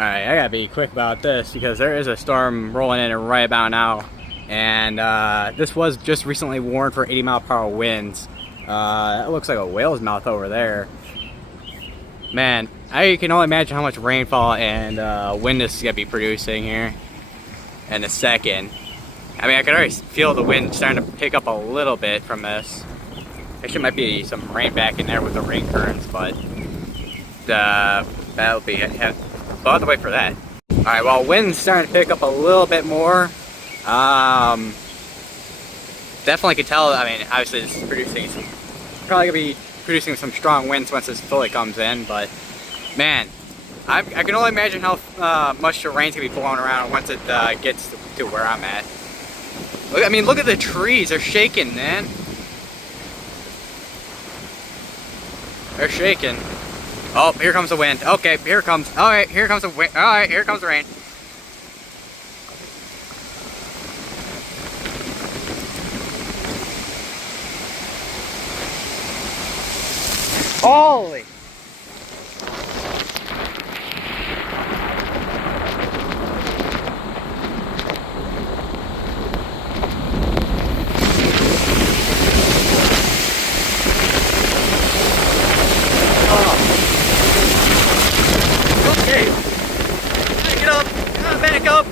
Alright, I gotta be quick about this because there is a storm rolling in right about now. And this was just recently warned for 80-mile-per-hour winds. That looks like a whale's mouth over there. Man, I can only imagine how much rainfall and wind this is gonna be producing here in a second. I mean, I can already feel the wind starting to pick up a little bit from this. Actually, might be some rain back in there with the rain currents, but that'll be it. We'll have to wait for that. Alright, well, wind's starting to pick up a little bit more. Definitely could tell, I mean, obviously this is producing some, probably gonna be producing some strong winds once this fully comes in, but man, I can only imagine how much the rain's gonna be blowing around once it gets to where I'm at. Look, I mean, look at the trees, they're shaking, man. They're shaking. Oh, here comes the wind. Okay, here it comes. Alright, here comes the wind. Alright, here comes the rain. Holy! Okay, get up, back up.